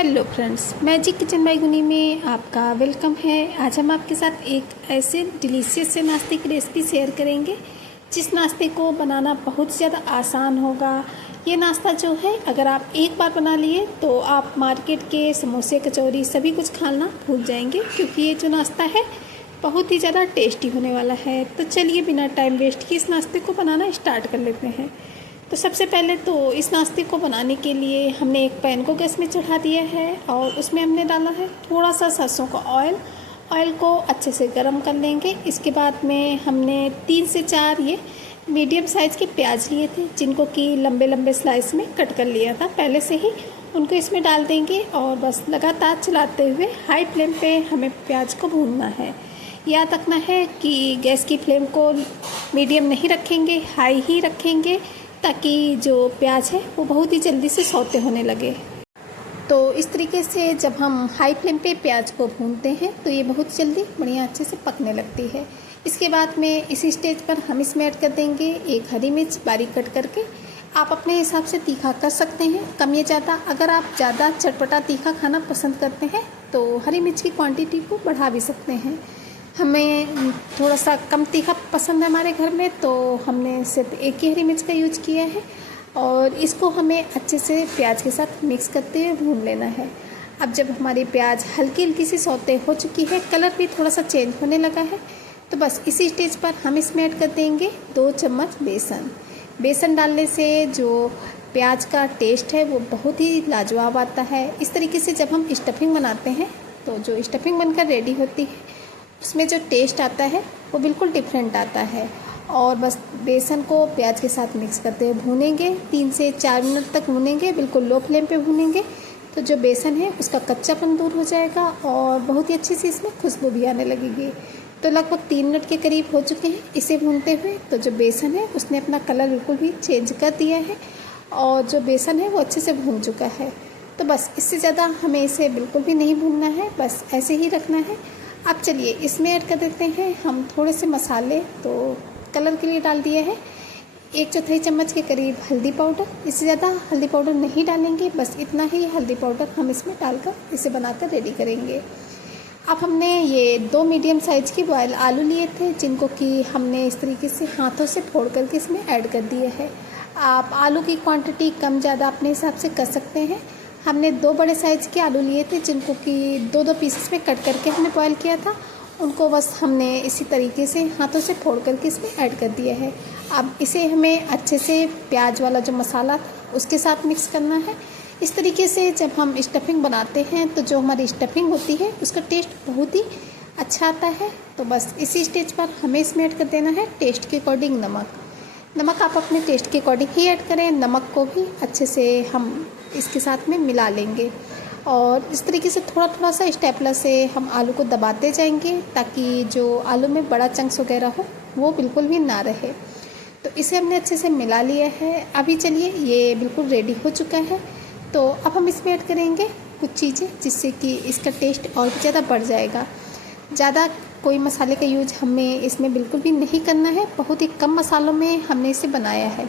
Hello friends, magic kitchen by Guni में आपका welcome है। आज हम आपके साथ एक ऐसे डिलीशियस से नाश्ते की रेसिपी शेयर करेंगे जिस नाश्ते को बनाना बहुत ज़्यादा आसान होगा। ये नाश्ता जो है अगर आप एक बार बना लिए तो आप मार्केट के समोसे कचौरी सभी कुछ खाना भूल जाएंगे, क्योंकि ये जो नाश्ता है बहुत ही ज़्यादा टेस्टी होने वाला है। तो चलिए बिना टाइम वेस्ट किए इस नाश्ते को बनाना स्टार्ट कर लेते हैं। तो सबसे पहले तो इस नाश्ते को बनाने के लिए हमने एक पैन को गैस में चढ़ा दिया है और उसमें हमने डाला है थोड़ा सा सरसों का ऑयल को अच्छे से गर्म कर लेंगे। इसके बाद में हमने 3 से 4 ये मीडियम साइज़ के प्याज लिए थे, जिनको कि लंबे लंबे स्लाइस में कट कर लिया था पहले से ही। उनको इसमें डाल देंगे और बस लगातार चलाते हुए हाई फ्लेम पे हमें प्याज को भूनना है। याद रखना है कि गैस की फ्लेम को मीडियम नहीं रखेंगे, हाई ही रखेंगे, ताकि जो प्याज है वो बहुत ही जल्दी से सौते होने लगे। तो इस तरीके से जब हम हाई फ्लेम पे प्याज को भूनते हैं तो ये बहुत जल्दी बढ़िया अच्छे से पकने लगती है। इसके बाद में इसी स्टेज पर हम इसमें ऐड कर देंगे एक हरी मिर्च बारीक कट करके। आप अपने हिसाब से तीखा कर सकते हैं, कम या ज़्यादा। अगर आप ज़्यादा चटपटा तीखा खाना पसंद करते हैं तो हरी मिर्च की क्वांटिटी को बढ़ा भी सकते हैं। हमें थोड़ा सा कम तीखा पसंद है हमारे घर में, तो हमने सिर्फ एक ही हरी मिर्च का यूज़ किया है और इसको हमें अच्छे से प्याज के साथ मिक्स करते हुए भून लेना है। अब जब हमारी प्याज हल्की हल्की सी सौते हो चुकी है, कलर भी थोड़ा सा चेंज होने लगा है, तो बस इसी स्टेज पर हम इसमें ऐड कर देंगे 2 चम्मच बेसन। बेसन डालने से जो प्याज का टेस्ट है वो बहुत ही लाजवाब आता है। इस तरीके से जब हम स्टफिंग बनाते हैं तो जो स्टफिंग बनकर रेडी होती है उसमें जो टेस्ट आता है वो बिल्कुल डिफरेंट आता है। और बस बेसन को प्याज के साथ मिक्स करते हुए भूनेंगे, 3 से 4 मिनट तक भूनेंगे, बिल्कुल लो फ्लेम पे भूनेंगे। तो जो बेसन है उसका कच्चापन दूर हो जाएगा और बहुत ही अच्छी सी इसमें खुशबू भी आने लगेगी। तो लगभग 3 मिनट के करीब हो चुके हैं इसे भूनते हुए। तो जो बेसन है उसने अपना कलर बिल्कुल भी चेंज कर दिया है और जो बेसन है वो अच्छे से भून चुका है। तो बस इससे ज़्यादा हमें इसे बिल्कुल भी नहीं भूनना है, बस ऐसे ही रखना है। अब चलिए इसमें ऐड कर देते हैं हम थोड़े से मसाले। तो कलर के लिए डाल दिया है 1/4 चम्मच के करीब हल्दी पाउडर। इससे ज़्यादा हल्दी पाउडर नहीं डालेंगे, बस इतना ही हल्दी पाउडर हम इसमें डालकर इसे बनाकर रेडी करेंगे। अब हमने ये 2 मीडियम साइज़ की बॉयल आलू लिए थे, जिनको कि हमने इस तरीके से हाथों से फोड़ करके इसमें ऐड कर दिया है। आप आलू की क्वांटिटी कम ज़्यादा अपने हिसाब से कर सकते हैं। हमने 2 बड़े साइज़ के आलू लिए थे, जिनको कि 2-2 पीसेस में कट करके हमने बॉयल किया था। उनको बस हमने इसी तरीके से हाथों से फोड़ करके इसमें ऐड कर दिया है। अब इसे हमें अच्छे से प्याज वाला जो मसाला था उसके साथ मिक्स करना है। इस तरीके से जब हम स्टफिंग बनाते हैं तो जो हमारी स्टफिंग होती है उसका टेस्ट बहुत ही अच्छा आता है। तो बस इसी स्टेज पर हमें इसमें ऐड कर देना है टेस्ट के अकॉर्डिंग नमक आप अपने टेस्ट के अकॉर्डिंग ही ऐड करें। नमक को भी अच्छे से हम इसके साथ में मिला लेंगे और इस तरीके से थोड़ा थोड़ा सा स्टेपलर से हम आलू को दबाते जाएंगे, ताकि जो आलू में बड़ा चंक्स वगैरह हो वो बिल्कुल भी ना रहे। तो इसे हमने अच्छे से मिला लिया है। अभी चलिए ये बिल्कुल रेडी हो चुका है। तो अब हम इसमें ऐड करेंगे कुछ चीज़ें जिससे कि इसका टेस्ट और भी ज़्यादा बढ़ जाएगा। ज़्यादा कोई मसाले का यूज हमें इसमें बिल्कुल भी नहीं करना है, बहुत ही कम मसालों में हमने इसे बनाया है।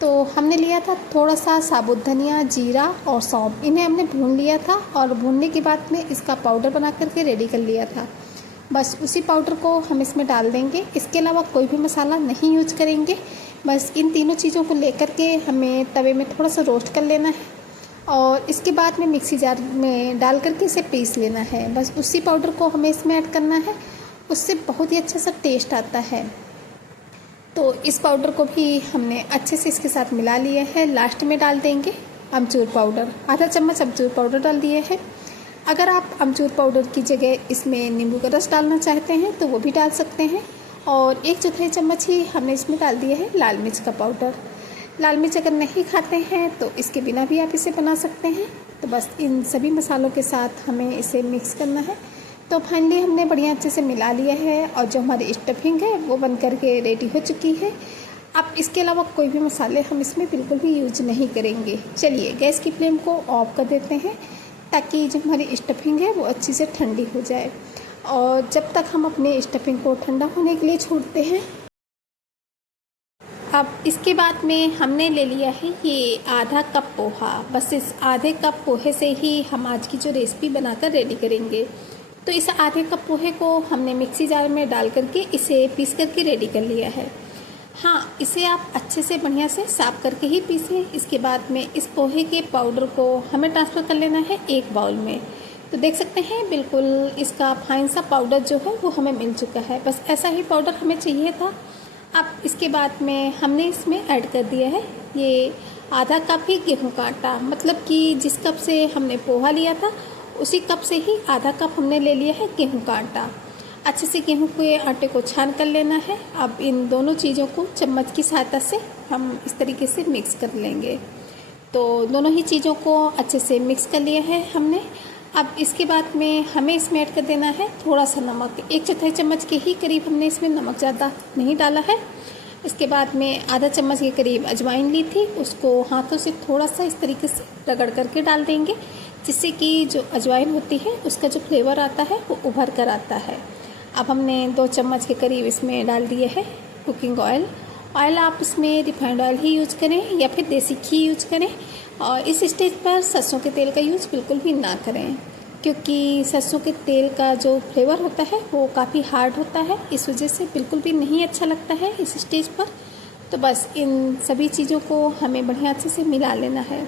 तो हमने लिया था थोड़ा सा साबुत धनिया, जीरा और सौंफ। इन्हें हमने भून लिया था और भूनने के बाद में इसका पाउडर बना करके रेडी कर लिया था। बस उसी पाउडर को हम इसमें डाल देंगे। इसके अलावा कोई भी मसाला नहीं यूज करेंगे। बस इन तीनों चीज़ों को लेकर के हमें तवे में थोड़ा सा रोस्ट कर लेना है और इसके बाद में मिक्सी जार में डाल करके इसे पीस लेना है। बस उसी पाउडर को हमें इसमें ऐड करना है, उससे बहुत ही अच्छा सा टेस्ट आता है। तो इस पाउडर को भी हमने अच्छे से इसके साथ मिला लिया है। लास्ट में डाल देंगे अमचूर पाउडर, आधा चम्मच अमचूर पाउडर डाल दिया है। अगर आप अमचूर पाउडर की जगह इसमें नींबू का रस डालना चाहते हैं तो वो भी डाल सकते हैं। और 1/4 चम्मच ही हमने इसमें डाल दिया है लाल मिर्च का पाउडर। लाल मिर्च अगर नहीं खाते हैं तो इसके बिना भी आप इसे बना सकते हैं। तो बस इन सभी मसालों के साथ हमें इसे मिक्स करना है। तो फाइनली हमने बढ़िया अच्छे से मिला लिया है और जो हमारी स्टफिंग है वो बन करके रेडी हो चुकी है। अब इसके अलावा कोई भी मसाले हम इसमें बिल्कुल भी यूज नहीं करेंगे। चलिए गैस की फ्लेम को ऑफ कर देते हैं, ताकि जो हमारी स्टफिंग है वो अच्छी से ठंडी हो जाए। और जब तक हम अपने स्टफिंग को ठंडा होने के लिए छोड़ते हैं, अब इसके बाद में हमने ले लिया है ये आधा कप पोहा। बस इस आधे कप पोहे से ही हम आज की जो रेसिपी बनाकर रेडी करेंगे। तो इस आधे कप पोहे को हमने मिक्सी जार में डाल करके इसे पीस करके रेडी कर लिया है। हाँ, इसे आप अच्छे से बढ़िया से साफ़ करके ही पीसें। इसके बाद में इस पोहे के पाउडर को हमें ट्रांसफ़र कर लेना है एक बाउल में। तो देख सकते हैं बिल्कुल इसका फाइन सा पाउडर जो है वो हमें मिल चुका है। बस ऐसा ही पाउडर हमें चाहिए था। अब इसके बाद में हमने इसमें ऐड कर दिया है ये आधा कप ही गेहूं का आटा, मतलब कि जिस कप से हमने पोहा लिया था उसी कप से ही आधा कप हमने ले लिया है गेहूं का आटा। अच्छे से गेहूं के आटे को छान कर लेना है। अब इन दोनों चीज़ों को चम्मच की सहायता से हम इस तरीके से मिक्स कर लेंगे। तो दोनों ही चीज़ों को अच्छे से मिक्स कर लिया है हमने। अब इसके बाद में हमें इसमें ऐड कर देना है थोड़ा सा नमक। 1/4 चम्मच के ही करीब हमने इसमें नमक ज़्यादा नहीं डाला है। इसके बाद में आधा चम्मच के करीब अजवाइन ली थी, उसको हाथों से थोड़ा सा इस तरीके से रगड़ करके डाल देंगे, जिससे कि जो अजवाइन होती है उसका जो फ्लेवर आता है वो उभर कर आता है। अब हमने 2 चम्मच के करीब इसमें डाल दिए है कुकिंग ऑयल। ऑयल आप इसमें रिफाइंड ऑयल ही यूज करें या फिर देसी घी यूज करें। और इस स्टेज पर सरसों के तेल का यूज़ बिल्कुल भी ना करें, क्योंकि सरसों के तेल का जो फ्लेवर होता है वो काफ़ी हार्ड होता है, इस वजह से बिल्कुल भी नहीं अच्छा लगता है इस स्टेज पर। तो बस इन सभी चीज़ों को हमें बढ़िया अच्छे से मिला लेना है।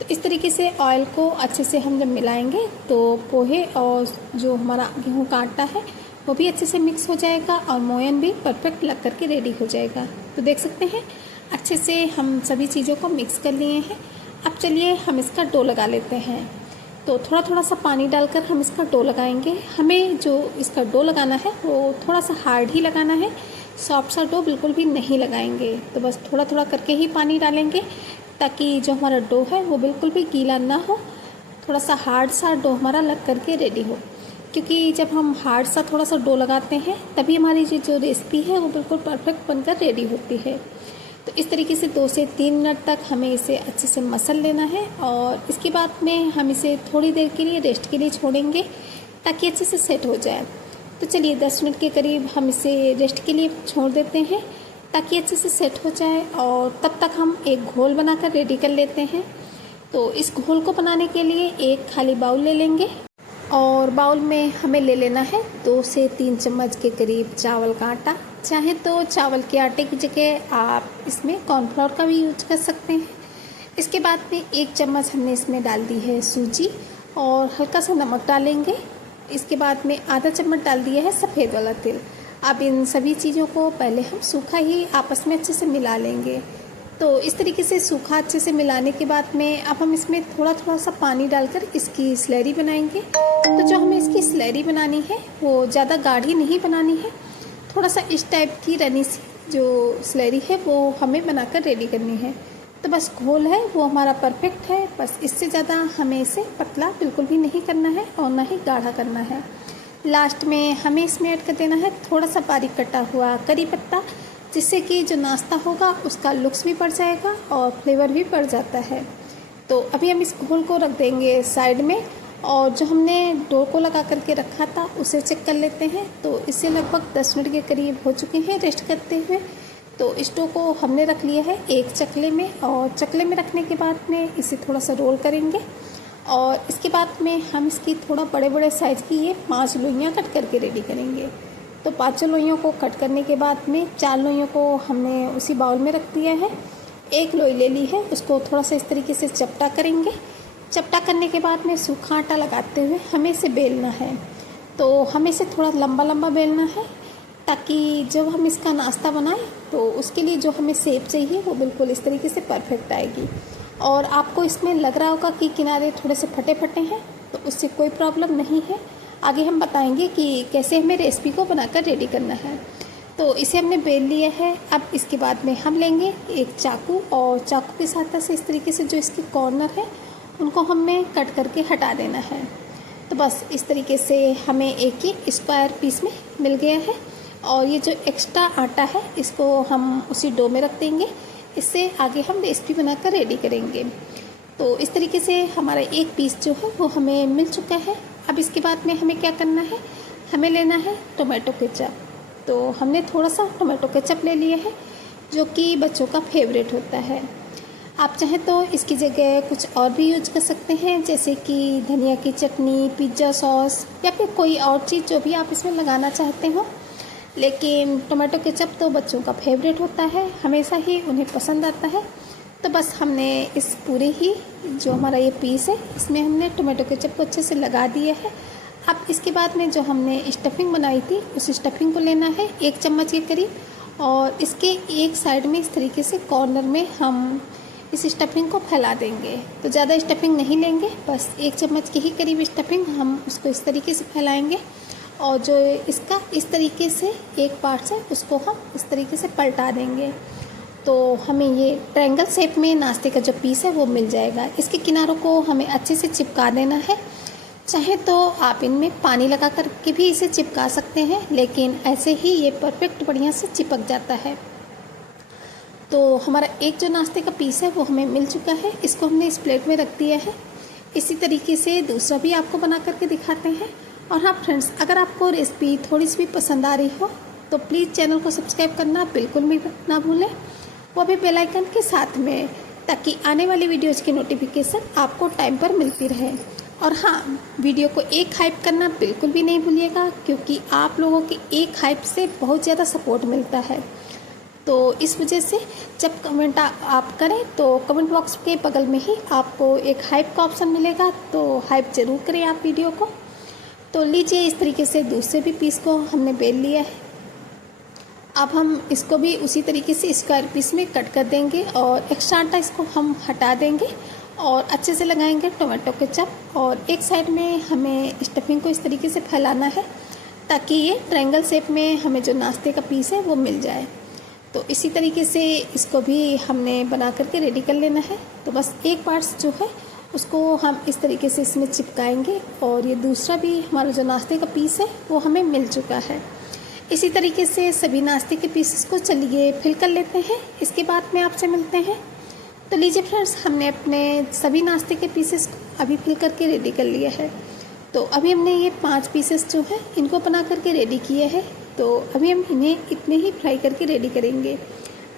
तो इस तरीके से ऑयल को अच्छे से हम जब मिलाएंगे तो पोहे और जो हमारा गेहूँ का आटा है वो भी अच्छे से मिक्स हो जाएगा और मोयन भी परफेक्ट लग करके रेडी हो जाएगा। तो देख सकते हैं अच्छे से हम सभी चीज़ों को मिक्स कर लिए हैं। अब चलिए हम इसका डो लगा लेते हैं। तो थोड़ा थोड़ा सा पानी डालकर हम इसका डो लगाएंगे। हमें जो इसका डो लगाना है वो थोड़ा सा हार्ड ही लगाना है, सॉफ्ट सा डो बिल्कुल भी नहीं लगाएंगे। तो बस थोड़ा थोड़ा करके ही पानी डालेंगे ताकि जो हमारा डो है वो बिल्कुल भी गीला ना हो, थोड़ा सा हार्ड सा डो हमारा लग करके रेडी हो। क्योंकि जब हम हार्ड सा थोड़ा सा डो लगाते हैं तभी हमारी जो रेसिपी है वो बिल्कुल परफेक्ट बनकर रेडी होती है। तो इस तरीके से 2 से 3 मिनट तक हमें इसे अच्छे से मसल लेना है और इसके बाद में हम इसे थोड़ी देर के लिए रेस्ट के लिए छोड़ेंगे ताकि अच्छे से सेट हो जाए। तो चलिए 10 मिनट के करीब हम इसे रेस्ट के लिए छोड़ देते हैं ताकि अच्छे से सेट हो जाए। और तब तक हम एक घोल बनाकर रेडी कर लेते हैं। तो इस घोल को बनाने के लिए एक खाली बाउल ले लेंगे और बाउल में हमें ले लेना है 2 से 3 चम्मच के करीब चावल का आटा। चाहे तो चावल के आटे की जगह आप इसमें कॉर्नफ्लोर का भी यूज कर सकते हैं। इसके बाद में 1 चम्मच हमने इसमें डाल दी है सूजी और हल्का सा नमक डालेंगे। इसके बाद में आधा चम्मच डाल दिया है सफ़ेद वाला तिल। अब इन सभी चीज़ों को पहले हम सूखा ही आपस में अच्छे से मिला लेंगे। तो इस तरीके से सूखा अच्छे से मिलाने के बाद में अब हम इसमें थोड़ा थोड़ा सा पानी डालकर इसकी स्लरी बनाएंगे। तो जो हमें इसकी स्लरी बनानी है वो ज़्यादा गाढ़ी नहीं बनानी है, थोड़ा सा इस टाइप की रनी सी जो स्लरी है वो हमें बनाकर रेडी करनी है। तो बस घोल है वो हमारा परफेक्ट है, बस इससे ज़्यादा हमें इसे पतला बिल्कुल भी नहीं करना है और ना ही गाढ़ा करना है। लास्ट में हमें इसमें ऐड कर देना है थोड़ा सा बारीक कटा हुआ करी पत्ता, जिससे कि जो नाश्ता होगा उसका लुक्स भी बढ़ जाएगा और फ्लेवर भी बढ़ जाता है। तो अभी हम इस घोल को रख देंगे साइड में और जो हमने डो को लगा करके रखा था उसे चेक कर लेते हैं। तो इसे लगभग 10 मिनट के करीब हो चुके हैं रेस्ट करते हुए। तो इस डो को हमने रख लिया है एक चकले में और चकले में रखने के बाद में इसे थोड़ा सा रोल करेंगे और इसके बाद में हम इसकी थोड़ा बड़े बड़े साइज़ की ये 5 लोइयाँ कट करके रेडी करेंगे। तो 5 लोइयों को कट करने के बाद में 4 लोइयों को हमने उसी बाउल में रख दिया है। एक लोई ले ली है, उसको थोड़ा सा इस तरीके से चपटा करेंगे। चपटा करने के बाद में सूखा आटा लगाते हुए हमें इसे बेलना है। तो हमें इसे थोड़ा लंबा लंबा बेलना है ताकि जब हम इसका नाश्ता बनाएं तो उसके लिए जो हमें शेप चाहिए वो बिल्कुल इस तरीके से परफेक्ट आएगी। और आपको इसमें लग रहा होगा कि किनारे थोड़े से फटे फटे हैं, तो उससे कोई प्रॉब्लम नहीं है। आगे हम बताएंगे कि कैसे हमें रेसिपी को बनाकर रेडी करना है। तो इसे हमने बेल लिया है। अब इसके बाद में हम लेंगे एक चाकू और चाकू की सहायता से इस तरीके से जो इसके कॉर्नर है उनको हमें कट करके हटा देना है। तो बस इस तरीके से हमें एक ही स्क्वायर पीस में मिल गया है और ये जो एक्स्ट्रा आटा है इसको हम उसी डो में रख देंगे। इससे आगे हम रेसिपी बनाकर रेडी करेंगे। तो इस तरीके से हमारा एक पीस जो है वो हमें मिल चुका है। अब इसके बाद में हमें क्या करना है, हमें लेना है टोमेटो केचप। तो हमने थोड़ा सा टोमेटो केचप ले लिया है। जो कि बच्चों का फेवरेट होता है। आप चाहें तो इसकी जगह कुछ और भी यूज कर सकते हैं, जैसे कि धनिया की चटनी, पिज़्ज़ा सॉस या फिर कोई और चीज़ जो भी आप इसमें लगाना चाहते हो। लेकिन टोमेटो केचप तो बच्चों का फेवरेट होता है, हमेशा ही उन्हें पसंद आता है। तो बस हमने इस पूरे ही जो हमारा ये पीस है इसमें हमने टोमेटो केचप को अच्छे से लगा दिया है। अब इसके बाद में जो हमने स्टफिंग बनाई थी उस स्टफिंग को लेना है 1 चम्मच के करीब, और इसके एक साइड में इस तरीके से कॉर्नर में हम इस स्टफिंग को फैला देंगे। तो ज़्यादा स्टफिंग नहीं लेंगे, बस 1 चम्मच के ही करीब स्टफिंग हम उसको इस तरीके से फैलाएंगे, और जो इसका इस तरीके से एक पार्ट है उसको हम इस तरीके से पलटा देंगे। तो हमें ये ट्रायंगल शेप में नाश्ते का जो पीस है वो मिल जाएगा। इसके किनारों को हमें अच्छे से चिपका देना है। चाहे तो आप इनमें पानी लगा कर के भी इसे चिपका सकते हैं, लेकिन ऐसे ही ये परफेक्ट बढ़िया से चिपक जाता है। तो हमारा एक जो नाश्ते का पीस है वो हमें मिल चुका है, इसको हमने इस प्लेट में रख दिया है। इसी तरीके से दूसरा भी आपको बना करके दिखाते हैं। और हाँ फ्रेंड्स, अगर आपको रेसिपी थोड़ी सी भी पसंद आ रही हो तो प्लीज़ चैनल को सब्सक्राइब करना बिल्कुल भी ना भूलें, वो भी बेल आइकन के साथ में, ताकि आने वाली वीडियोज़ की नोटिफिकेशन आपको टाइम पर मिलती रहे। और हाँ, वीडियो को एक हाइप करना बिल्कुल भी नहीं भूलिएगा, क्योंकि आप लोगों की एक हाइप से बहुत ज़्यादा सपोर्ट मिलता है। तो इस वजह से जब कमेंट आप करें तो कमेंट बॉक्स के बगल में ही आपको एक हाइप का ऑप्शन मिलेगा, तो हाइप ज़रूर करें आप वीडियो को। तो लीजिए, इस तरीके से दूसरे भी पीस को हमने बेल लिया है। अब हम इसको भी उसी तरीके से स्क्वायर पीस में कट कर देंगे, और एक्स्ट्रा आटा इसको हम हटा देंगे और अच्छे से लगाएंगे टोमेटो केचप। और एक साइड में हमें स्टफिंग को इस तरीके से फैलाना है, ताकि ये ट्रायंगल शेप में हमें जो नाश्ते का पीस है वो मिल जाए। तो इसी तरीके से इसको भी हमने बना करके रेडी कर लेना है। तो बस एक पार्ट जो है उसको हम इस तरीके से इसमें चिपकाएंगे, और ये दूसरा भी हमारा जो नाश्ते का पीस है वो हमें मिल चुका है। इसी तरीके से सभी नाश्ते के पीसेस को चलिए फिल कर लेते हैं, इसके बाद में आपसे मिलते हैं। तो लीजिए फ्रेंड्स, हमने अपने सभी नाश्ते के पीसेस को अभी फिल करके रेडी कर लिया है। तो अभी हमने ये 5 पीसेस जो है इनको बना करके रेडी किए हैं। तो अभी हम इन्हें इतने ही फ्राई करके रेडी करेंगे,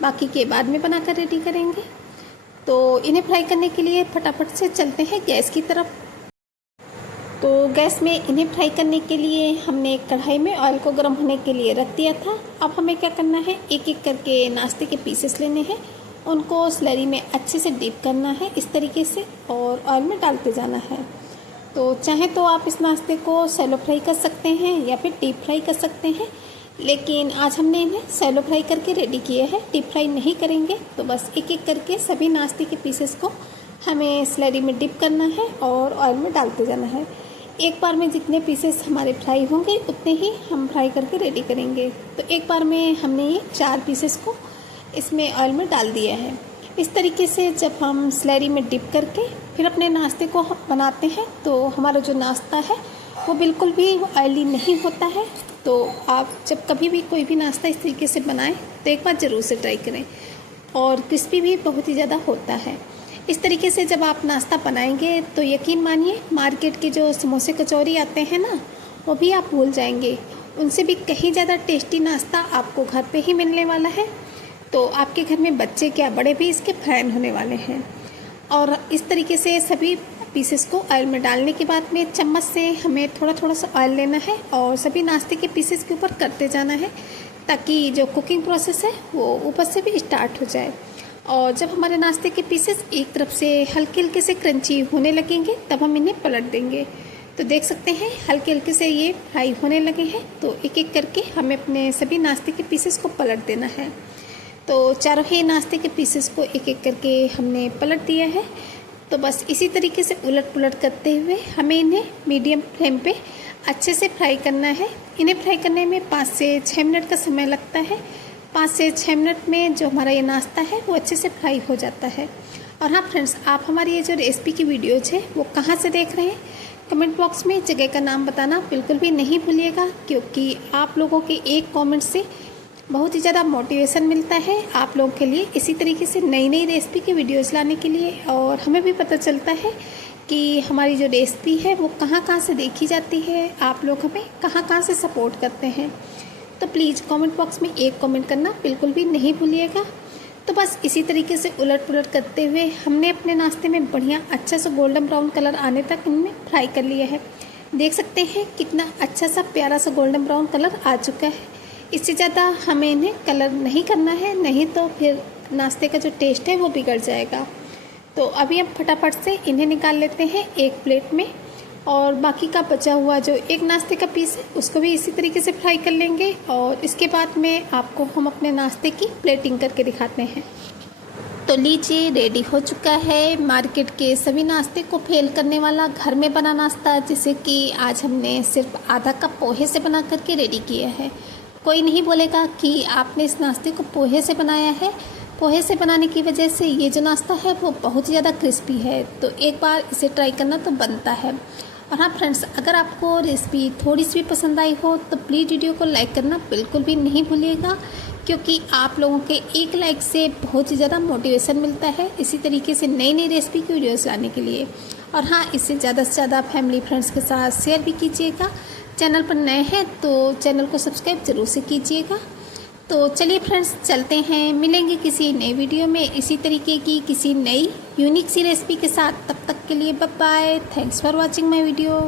बाकी के बाद में बना कर रेडी करेंगे। तो इन्हें फ्राई करने के लिए फटाफट से चलते हैं गैस की तरफ। तो गैस में इन्हें फ्राई करने के लिए हमने कढ़ाई में ऑयल को गर्म होने के लिए रख दिया था। अब हमें क्या करना है, एक एक करके नाश्ते के पीसेस लेने हैं, उनको स्लरी में अच्छे से डीप करना है इस तरीके से, और ऑयल में डालते जाना है। तो चाहे तो आप इस नाश्ते को सैलो फ्राई कर सकते हैं या फिर डीप फ्राई कर सकते हैं, लेकिन आज हमने इन्हें सैलो फ्राई करके रेडी किए हैं, डीप फ्राई नहीं करेंगे। तो बस एक एक करके सभी नाश्ते के पीसेस को हमें स्लरी में डिप करना है और ऑयल में डालते जाना है। एक बार में जितने पीसेस हमारे फ्राई होंगे उतने ही हम फ्राई करके रेडी करेंगे। तो एक बार में हमने ये 4 पीसेस को इसमें ऑयल में डाल दिया है। इस तरीके से जब हम स्लरी में डिप करके फिर अपने नाश्ते को बनाते हैं तो हमारा जो नाश्ता है वो बिल्कुल भी ऑयली नहीं होता है। तो आप जब कभी भी कोई भी नाश्ता इस तरीके से बनाएं तो एक बार ज़रूर से ट्राई करें, और क्रिस्पी भी बहुत ही ज़्यादा होता है। इस तरीके से जब आप नाश्ता बनाएंगे तो यकीन मानिए मार्केट के जो समोसे कचौरी आते हैं ना, वो भी आप भूल जाएंगे। उनसे भी कहीं ज़्यादा टेस्टी नाश्ता आपको घर पे ही मिलने वाला है। तो आपके घर में बच्चे क्या बड़े भी इसके फ़ैन होने वाले हैं। और इस तरीके से सभी पीसेस को ऑयल में डालने के बाद में चम्मच से हमें थोड़ा थोड़ा सा ऑयल लेना है और सभी नाश्ते के पीसेस के ऊपर करते जाना है, ताकि जो कुकिंग प्रोसेस है वो ऊपर से भी स्टार्ट हो जाए। और जब हमारे नाश्ते के पीसेस एक तरफ से हल्के हल्के से क्रंची होने लगेंगे तब हम इन्हें पलट देंगे। तो देख सकते हैं हल्के हल्के से ये फ्राई होने लगे हैं। तो एक एक करके हमें अपने सभी नाश्ते के पीसेस को पलट देना है। तो चारों ही नाश्ते के पीसेस को एक एक करके हमने पलट दिया है। तो बस इसी तरीके से उलट पुलट करते हुए हमें इन्हें मीडियम फ्लेम पे अच्छे से फ्राई करना है। इन्हें फ्राई करने में 5 से 6 मिनट का समय लगता है। 5 से 6 मिनट में जो हमारा ये नाश्ता है वो अच्छे से फ्राई हो जाता है। और हाँ फ्रेंड्स, आप हमारी ये जो रेसिपी की वीडियोज है वो कहाँ से देख रहे हैं, कमेंट बॉक्स में जगह का नाम बताना बिल्कुल भी नहीं भूलिएगा, क्योंकि आप लोगों के एक कमेंट से बहुत ही ज़्यादा मोटिवेशन मिलता है आप लोगों के लिए इसी तरीके से नई नई रेसिपी की वीडियोज़ लाने के लिए। और हमें भी पता चलता है कि हमारी जो रेसिपी है वो कहाँ से देखी जाती है, आप लोग हमें कहाँ से सपोर्ट करते हैं। तो प्लीज़ कमेंट बॉक्स में एक कमेंट करना बिल्कुल भी नहीं भूलिएगा। तो बस इसी तरीके से उलट पुलट करते हुए हमने अपने नाश्ते में बढ़िया अच्छा सा गोल्डन ब्राउन कलर आने तक इनमें फ्राई कर लिया है। देख सकते हैं कितना अच्छा सा प्यारा सा गोल्डन ब्राउन कलर आ चुका है। इससे ज़्यादा हमें इन्हें कलर नहीं करना है, नहीं तो फिर नाश्ते का जो टेस्ट है वो बिगड़ जाएगा। तो अभी हम फटाफट से इन्हें निकाल लेते हैं एक प्लेट में, और बाकी का बचा हुआ जो एक नाश्ते का पीस है उसको भी इसी तरीके से फ्राई कर लेंगे। और इसके बाद में आपको हम अपने नाश्ते की प्लेटिंग करके दिखाते हैं। तो लीजिए, रेडी हो चुका है मार्केट के सभी नाश्ते को फेल करने वाला घर में बना नाश्ता, जिसे कि आज हमने सिर्फ आधा कप पोहे से बना करके रेडी किया है। कोई नहीं बोलेगा कि आपने इस नाश्ते को पोहे से बनाया है। पोहे से बनाने की वजह से ये जो नाश्ता है वो बहुत ज़्यादा क्रिस्पी है, तो एक बार इसे ट्राई करना तो बनता है। और हाँ फ्रेंड्स, अगर आपको रेसिपी थोड़ी सी भी पसंद आई हो तो प्लीज़ वीडियो को लाइक करना बिल्कुल भी नहीं भूलिएगा, क्योंकि आप लोगों के एक लाइक से बहुत ही ज़्यादा मोटिवेशन मिलता है इसी तरीके से नई नई रेसिपी की वीडियोस लाने के लिए। और हाँ, इसे ज़्यादा से ज़्यादा फैमिली फ्रेंड्स के साथ शेयर भी कीजिएगा। चैनल पर नए हैं तो चैनल को सब्सक्राइब ज़रूर से कीजिएगा। तो चलिए फ्रेंड्स, चलते हैं, मिलेंगे किसी नई वीडियो में इसी तरीके की किसी नई यूनिक सी रेसिपी के साथ। तब तक के लिए bye bye. Thanks for watching my video.